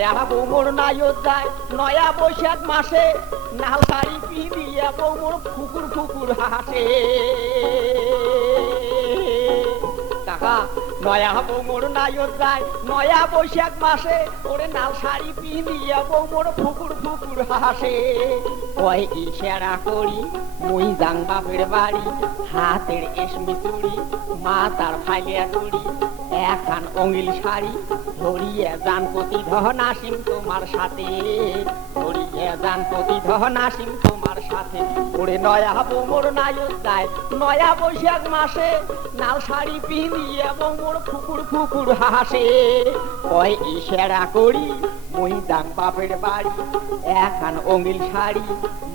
নয়া বৌমোর নায়ত যায় নয়া বৈশাখ মাসে নাল শাড়ি পিঁধিয়ে বৌমোর ফুকুর ফুকুর হাসে কাকা নয়া বৌমোর নায়ত যায় নয়া বৈশাখ মাসে ওরে নাল শাড়ি পিঁধিয়ে বৌমোর ফুকুর ফুকুর হাসে কয় ইশারা করি মুই যাং বাপের বাড়ি হাতের এসমি চুড়ি মাথার ফাইলিয়া টুড়ি এখান অঙ্গিল শাড়ি ধরিয়ে যান প্রতিধন আসিম তোমার সাথে ধরিয়ে যান প্রতিধন আসিম তোমার সাথে ওরে নয়া বৌমোর নায়ত যায় নয়া বৈশাখ মাসে নাল শাড়ি পিঁধিয়ে বৌমোর ফুকুর ফুকুর হাসে কয় ইশারা করি মুই যাং বাপের বাড়ি এখান অঙ্গিল শাড়ি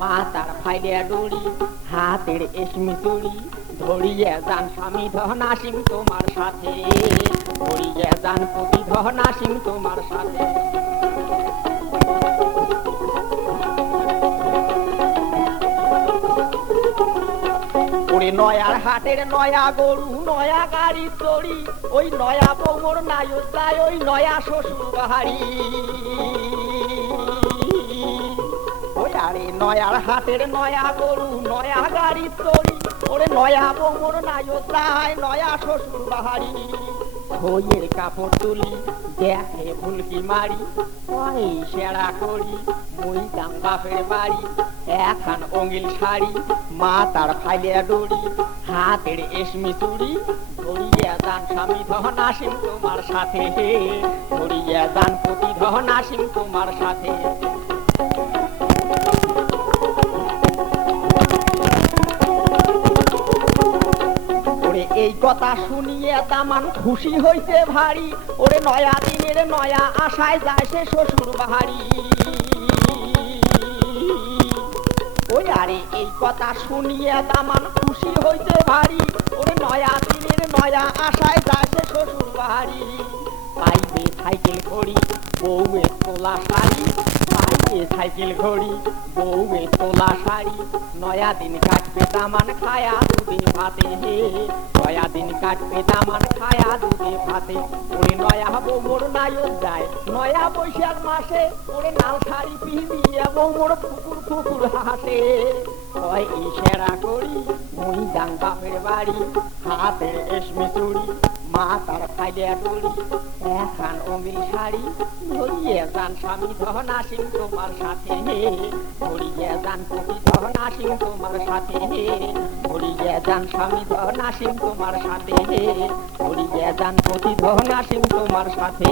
মাথার ফাইলিয়া ডুড়ি হাতের এসমি চুড়ি ধরিয়ে যান স্বামী ধন আসিম তোমার সাথে ধরিয়ে যান প্রতিধন আসিম তোমার সাথে ওরে নয়ার হাটের নয়া গরু নয়া গাড়ি তরি ওই নয়া বৌমোর নায়ত যায় ওই নয়া শ্বশুর বাড়ি ওই আরে নয়ার হাটের নয়া গরু নয়া গাড়ি তরি ওরে নয়া বৌমোর নায়ত যায় নয়া শ্বশুর বাড়ি বইয়ের কাপড় তুলি দেখে ভুলকি মারি ওই সেরা করি মুই যাং বাপের বাড়ি এখান অঙ্গিল শাড়ি মাথার ফাইলিয়া ডুড়ি হাতের এসমি চুড়ি ধরিয়ে যান স্বামী ধন আসিম তোমার সাথে ধরিয়ে যান প্রতিধন আসিম তোমার সাথে এই কথা শুনিয়ে দামান খুশি হইতে ভারী ওরে নয়া দিনের নয়া আশায় যায় সে শ্বশুর বাড়ি ওই আরে এই কথা শুনিয়ে দামান খুশি হইতে ভারী ওরে নয়া দিনের নয়া আশায় যায় সে শ্বশুর বাড়ি পাইবে সাইকেল ঘড়ি বউয়ের তোলা শাড়ি পাইবে সাইকেল ঘড়ি বউয়ের তোলা শাড়ি নয়া দিন কাটবে দামান খায়া দুদিন ভাতে নয়া দিন কাটবে দামান খায়া দুধে ভাতে ওরে নয়া বৌমোর নায়ত যায় নয়া বৈশাখ মাসে ওরে নাল শাড়ি পিঁধিয়ে বৌমোর ফুকুর ফুকুর হাসে কয় ইশারা করি মুই যাং বাপের বাড়ি হাতের এসমি চুড়ি মাথার ফাইলিয়া ডুড়ি এখান অঙ্গিল শাড়ি ধরিয়ে যান স্বামী ধন আসিম তোমার সাথে ধরিয়ে যান প্রতিধন আসিম তোমার সাথে ধরিয়ে যান স্বামী ধন আসিম তোমার সাথে ধরিয়ে যান প্রতিধন আসিম তোমার সাথে।